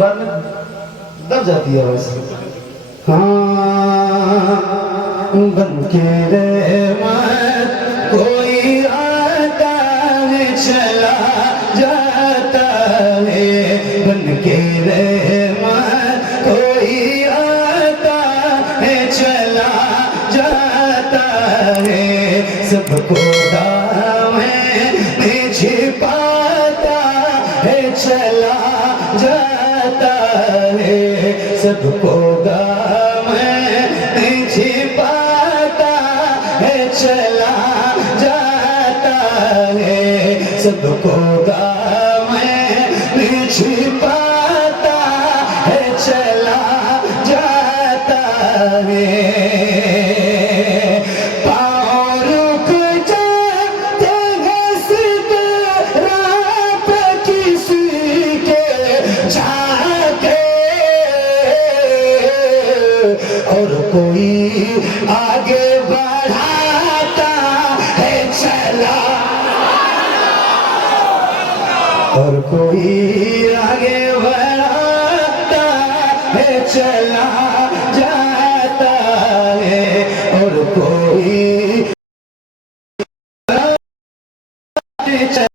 बाद में दब जाती है वैसे। हाँ बन के रहमत कोई आता है चला जाता है, बन के रहमत कोई आता है चला जाता है, सबको दामन छिपाता है चला जाता है, सबको दामन छिपाता है चला जाता है, सबको दामन छिपाता है चला जाता है। और कोई आगे बढ़ाता है चला, और कोई आगे बढ़ाता है चला जाता है, और कोई